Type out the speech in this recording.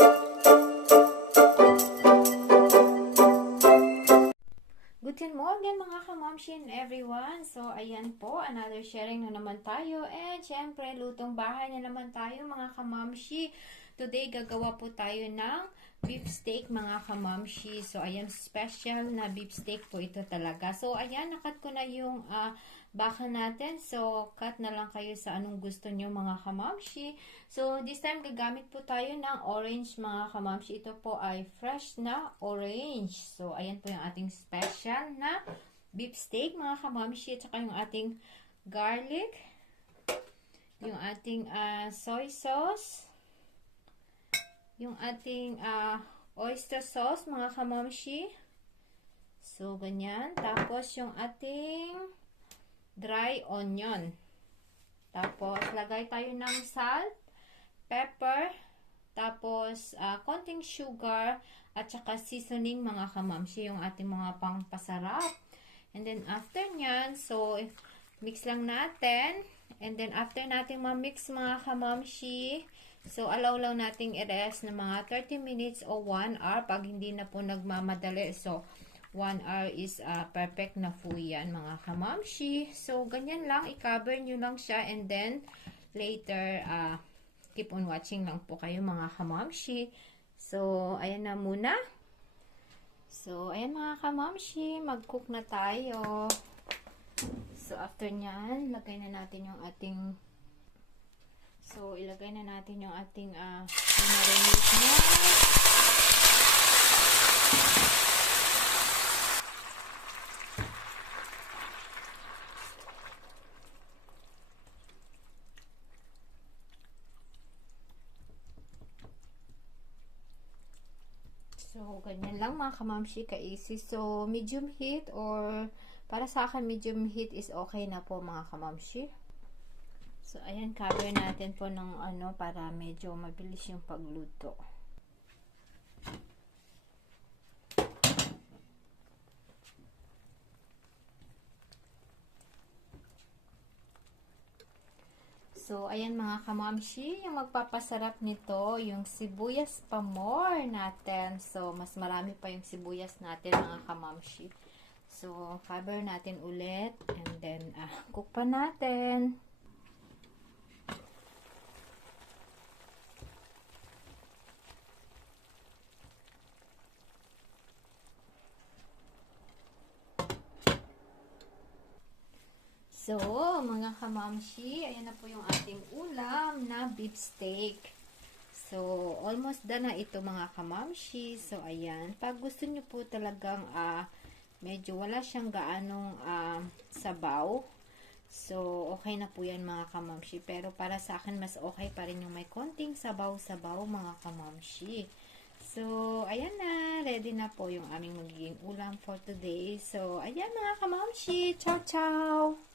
Good morning mga kamamshi and everyone. So, ayan po, another sharing na naman tayo. And syempre, lutong bahay na naman tayo mga kamamshi. Today, gagawa po tayo ng beef steak mga kamamshi. So, ayan, special na beef steak po ito talaga. So, ayan, nakat ko na yung baka natin. So, cut na lang kayo sa anong gusto nyo mga kamamshi. So, this time, gagamit po tayo ng orange mga kamamshi. Ito po ay fresh na orange. So, ayan po yung ating special na beef steak mga kamamshi. At saka yung ating garlic. Yung ating soy sauce. Yung ating oyster sauce mga kamamshi. So, ganyan. Tapos, yung ating dry onion. Tapos, lagay tayo ng salt, pepper, tapos, konting sugar, at saka seasoning mga kamamshi, yung ating mga pangpasarap. And then, after nyan, so, mix lang natin. And then, after natin ma-mix mga kamamshi, so, allow lang nating i-rest na mga 30 minutes o 1 hour pag hindi na po nagmamadali. So, 1 hour is perfect na po yan mga kamamshi. So, ganyan lang. I-cover nyo lang siya and then later, keep on watching lang po kayo mga kamamshi. So, ayan na muna. So, ayan mga kamamshi. Mag-cook na tayo. So, after nyan, lagay na natin yung ating ilagay na natin yung ating marinate na. So, ganyan lang mga kamamshi ka-easy. So, medium heat or para sa akin, medium heat is okay na po mga kamamshi. So, ayan, cover natin po ng para medyo mabilis yung pagluto. So, ayan mga kamamshi, yung magpapasarap nito, yung sibuyas pamor natin. So, mas marami pa yung sibuyas natin mga kamamshi. So, cover natin ulit and then cook pa natin. So, mga kamamshi, ayan na po yung ating ulam na beef steak. So, almost done na ito mga kamamshi. So, ayan. Pag gusto nyo po talagang medyo wala siyang gaanong sabaw. So, okay na po yan mga kamamshi. Pero para sa akin, mas okay pa rin yung may konting sabaw-sabaw mga kamamshi. So, ayan na. Ready na po yung aming magiging ulam for today. So, ayan mga kamamshi. Ciao, ciao!